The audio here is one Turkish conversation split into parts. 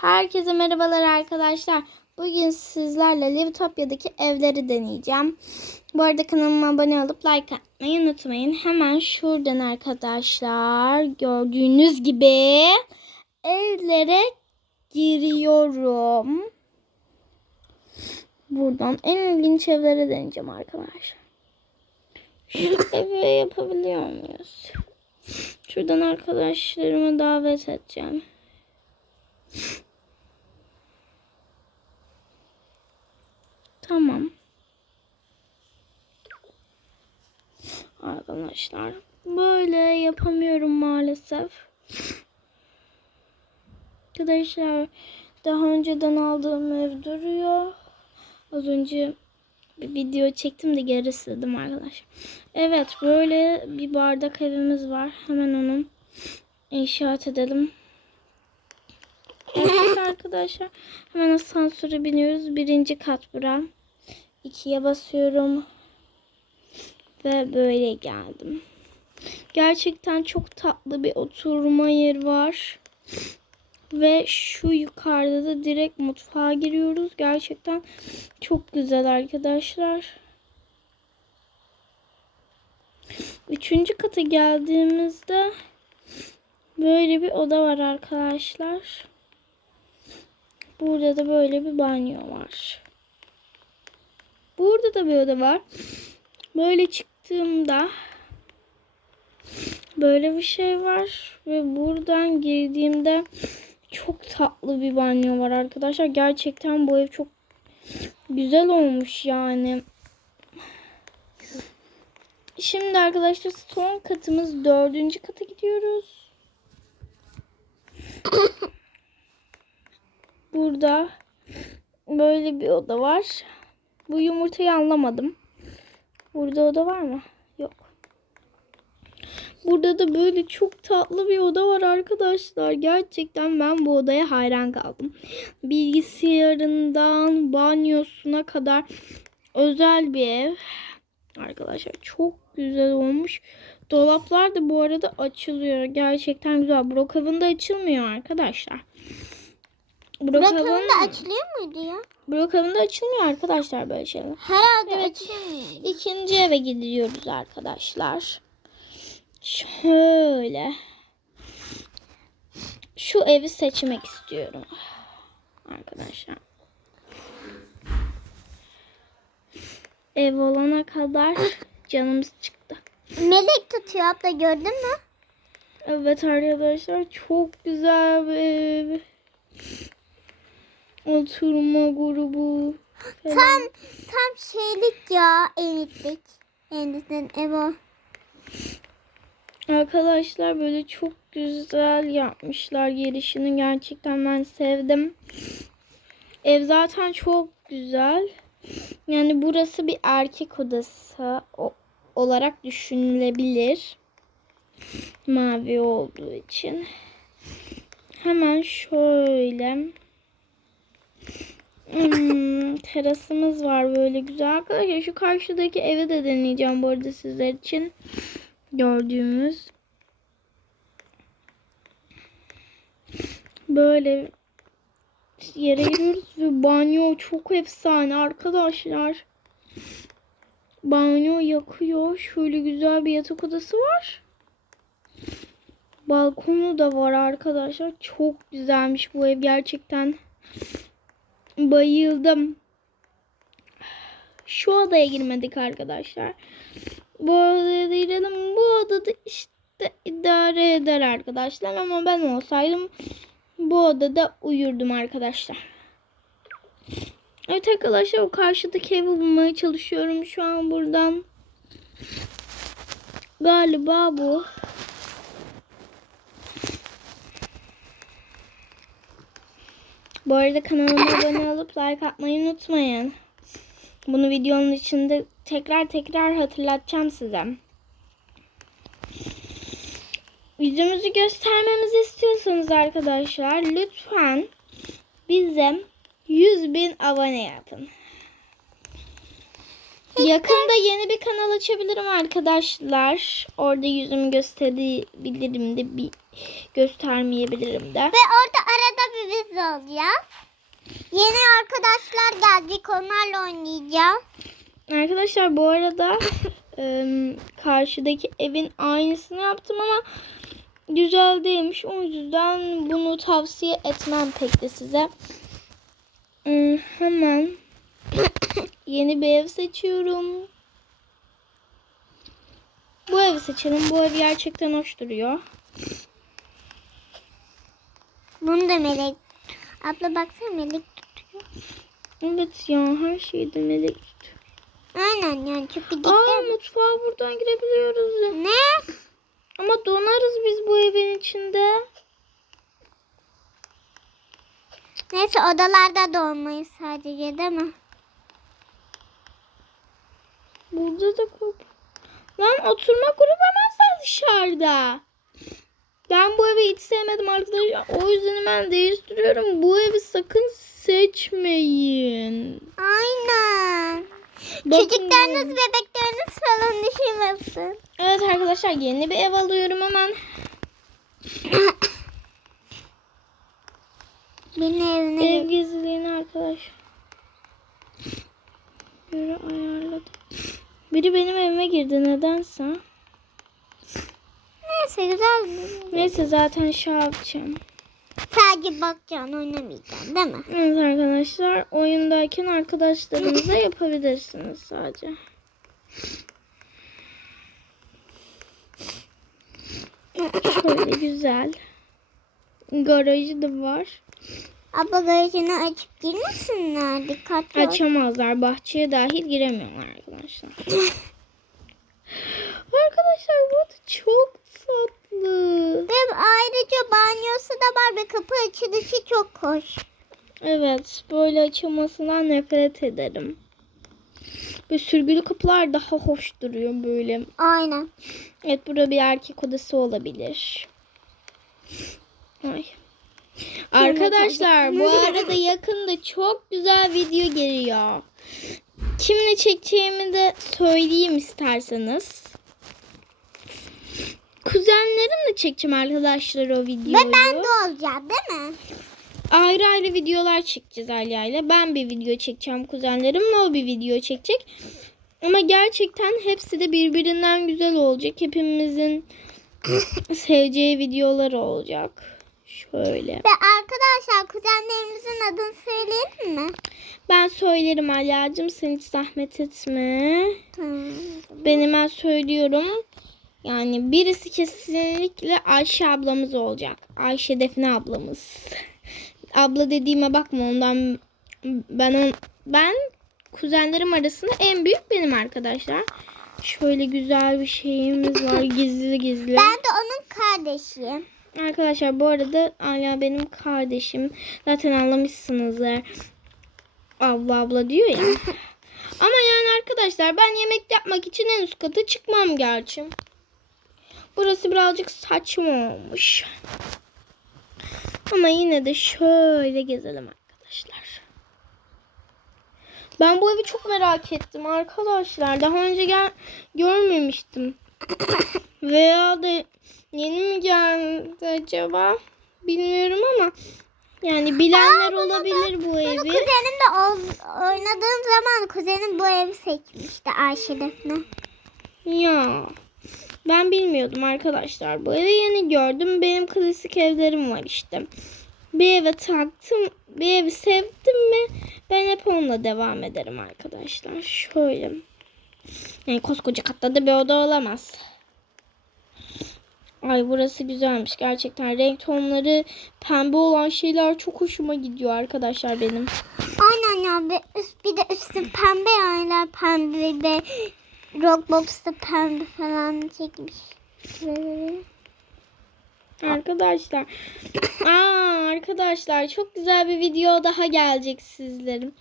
Herkese merhabalar arkadaşlar. Bugün sizlerle Livtopya'daki evleri deneyeceğim. Bu arada kanalıma abone olup like atmayı unutmayın. Hemen şuradan arkadaşlar gördüğünüz gibi evlere giriyorum. Buradan en ilginç evlere deneyeceğim arkadaşlar. Şu evi yapabiliyor muyuz? Şuradan arkadaşlarımı davet edeceğim. Tamam. Arkadaşlar böyle yapamıyorum maalesef. Arkadaşlar daha önceden aldığım ev duruyor. Az önce bir video çektim de geri sildim arkadaşlar. Evet böyle bir bardak evimiz var. Hemen onu inşaat edelim. Evet arkadaşlar hemen asansöre biniyoruz. Birinci kat buram. 2'ye basıyorum. Ve böyle geldim. Gerçekten çok tatlı bir oturma yeri var. Ve şu yukarıda da direkt mutfağa giriyoruz. Gerçekten çok güzel arkadaşlar. Üçüncü kata geldiğimizde böyle bir oda var arkadaşlar. Burada da böyle bir banyo var. Burada da bir oda var. Böyle çıktığımda böyle bir şey var ve buradan girdiğimde çok tatlı bir banyo var arkadaşlar. Gerçekten bu ev çok güzel olmuş yani. Şimdi arkadaşlar son katımız dördüncü kata gidiyoruz. Burada böyle bir oda var. Bu yumurtayı anlamadım. Burada oda var mı? Yok. Burada da böyle çok tatlı bir oda var arkadaşlar. Gerçekten ben bu odaya hayran kaldım. Bilgisayarından banyosuna kadar özel bir ev. Arkadaşlar çok güzel olmuş. Dolaplar da bu arada açılıyor. Gerçekten güzel. Brookhaven'da açılmıyor arkadaşlar. Brookhaven'da açılıyor muydu ya? Brookhaven'da açılmıyor arkadaşlar böyle şeyler. Herhalde Evet. açılmıyor. İkinci eve gidiyoruz arkadaşlar. Şöyle. Şu evi seçmek istiyorum. Arkadaşlar. Ev olana kadar canımız çıktı. Melek tutuyor abla gördün mü? Evet arkadaşlar çok güzel bir ev. Oturma grubu. falan. Tam tam şeylik ya enitlik. Enitten ev o. Arkadaşlar böyle çok güzel yapmışlar girişini. Gerçekten ben sevdim. Ev zaten çok güzel. Yani burası bir erkek odası olarak düşünülebilir. Mavi olduğu için. Hemen şöyle. Hmm, terasımız var böyle güzel. Arkadaşlar şu karşıdaki evi de deneyeceğim bu arada sizler için gördüğümüz böyle yere giriyoruz ve banyo çok efsane arkadaşlar. Banyo yakıyor. Şöyle güzel bir yatak odası var. Balkonu da var arkadaşlar. Çok güzelmiş bu ev gerçekten. Bayıldım. Şu odaya girmedik arkadaşlar. Bu odaya da girelim. Bu odada işte idare eder arkadaşlar. Ama ben olsaydım bu odada uyurdum arkadaşlar. Evet arkadaşlar o karşıdaki evi bulmaya çalışıyorum şu an buradan. Galiba bu. Bu arada kanalıma abone olup like atmayı unutmayın. Bunu videonun içinde tekrar tekrar hatırlatacağım size. Yüzümüzü göstermemizi istiyorsanız arkadaşlar lütfen bize 100 bin abone yapın. Yakında yeni bir kanal açabilirim arkadaşlar. Orada yüzümü gösterebilirim de bir göstermeyebilirim de. Ve orada arada bir biz olacağız. Yeni arkadaşlar gelecek. Onlarla oynayacağız. Arkadaşlar bu arada karşıdaki evin aynısını yaptım ama güzel değilmiş. O yüzden bunu tavsiye etmem pek de size. Hemen yeni bir ev seçiyorum. Bu evi seçelim. Bu ev gerçekten hoş duruyor. Bunu da melek. Abla baksana melek tutuyor. Evet ya her şeyde melek tutuyor. Aynen yani çünkü cidden. Aa mutfağa buradan girebiliyoruz. ya. Ne? Ama donarız biz bu evin içinde. Neyse odalarda da olmayız sadece değil mi? Burada da grup. Lan oturma grubu hemen dışarıda. Ben bu evi hiç sevmedim arkadaşlar. O yüzden hemen değiştiriyorum. Bu evi sakın seçmeyin. Aynen. Bakın Çocuklarınız, bebekleriniz falan düşürmesin. Evet arkadaşlar yeni bir ev alıyorum hemen. Benim evine Ev gizliliğini arkadaş. Göre ayarladım. Biri benim evime girdi nedense. Neyse güzel. Neyse zaten şey yapacağım. Sadece bakacaksın oynamayacaksın değil mi? Evet arkadaşlar oyundayken arkadaşlarınıza yapabilirsiniz sadece. Şöyle güzel. Garajı da var. Abla garajını açıp girmesinler. Dikkatli. Açamazlar. Bahçeye dahil giremiyorlar arkadaşlar bu da çok tatlı. Ve ayrıca banyosu da var ve kapı açılışı çok hoş. Evet böyle açılmasından nefret ederim. Ve sürgülü kapılar daha hoş duruyor böyle. Aynen. Evet burada bir erkek odası olabilir. Ay. Arkadaşlar bu arada yakında çok güzel video geliyor. Kimle çekeceğimi de söyleyeyim isterseniz. Kuzenlerimle çekeceğim arkadaşlar o videoyu. Ve ben de olacağım değil mi? Ayrı ayrı videolar çekeceğiz Alya ile. Ben bir video çekeceğim kuzenlerimle o bir video çekecek. Ama gerçekten hepsi de birbirinden güzel olacak. Hepimizin seveceği videolar olacak. Şöyle. Ve arkadaşlar kuzenlerimizin adını söyleyelim mi? Ben söylerim Alya'cığım sen hiç zahmet etme. Tamam. Ben hemen söylüyorum. Yani birisi kesinlikle Ayşe ablamız olacak. Ayşe Defne ablamız. Abla dediğime bakma ondan ben on, ben kuzenlerim arasında en büyük benim arkadaşlar. Şöyle güzel bir şeyimiz var gizli gizli. Ben de onun kardeşiyim. Arkadaşlar bu arada Ala benim kardeşim. Zaten anlamışsınızdır. Abla abla diyor ya. Ama yani arkadaşlar ben yemek yapmak için en üst kata çıkmam gerçi. Burası birazcık saçma olmuş. Ama yine de şöyle gezelim arkadaşlar. Ben bu evi çok merak ettim arkadaşlar. Daha önce gel görmemiştim. Veya da yeni mi geldi acaba? Bilmiyorum ama yani bilenler olabilir bu Bunu evi. kuzenimle ol- oynadığım zaman kuzenim bu evi seçmişti Ayşe Defne. Ya ben bilmiyordum arkadaşlar. Bu evi yeni gördüm. Benim klasik evlerim var işte. Bir eve taktım. Bir evi sevdim mi ben hep onunla devam ederim arkadaşlar. Şöyle. Yani koskoca katta da bir oda olamaz. Ay burası güzelmiş. Gerçekten renk tonları pembe olan şeyler çok hoşuma gidiyor arkadaşlar benim. Aynen ya bir, de üstü pembe yerler pembe ve Roblox'ta pembe falan çekmiş. Arkadaşlar. Aa, arkadaşlar çok güzel bir video daha gelecek sizlerin.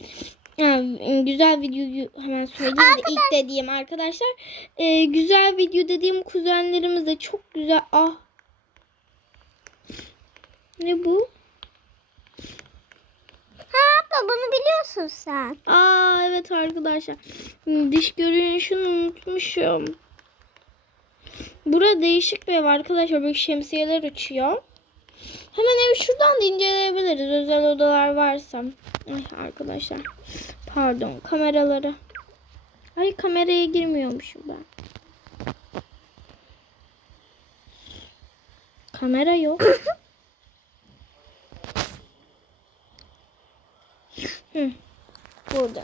Yani, güzel videoyu hemen söyleyeyim de ilk dediğim arkadaşlar. Ee, güzel video dediğim kuzenlerimiz de çok güzel. Ah. Ne bu? Ha bunu biliyorsun sen. Aa evet arkadaşlar. Diş görünüşünü unutmuşum. Burada değişik bir ev arkadaşlar. Böyle şemsiyeler uçuyor. Hemen evi şuradan da inceleyebiliriz. Özel odalar varsa. Ay arkadaşlar. Pardon kameraları. Ay kameraya girmiyormuşum ben. Kamera yok. Hı, burada.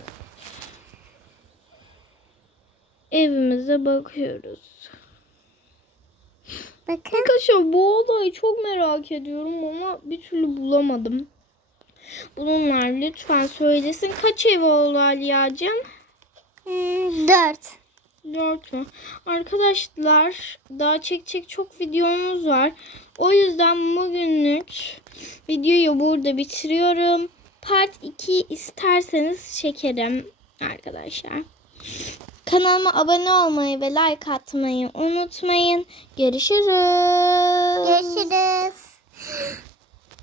Evimize bakıyoruz. Bakın. Arkadaşlar bu odayı çok merak ediyorum ama bir türlü bulamadım. Bunlar lütfen söylesin. Kaç ev oldu Aliyacığım? Hmm, dört. Dört mü? Arkadaşlar daha çekecek çok videomuz var. O yüzden bugünlük videoyu burada bitiriyorum. Part 2 isterseniz çekerim arkadaşlar. Kanalıma abone olmayı ve like atmayı unutmayın. Görüşürüz. Görüşürüz.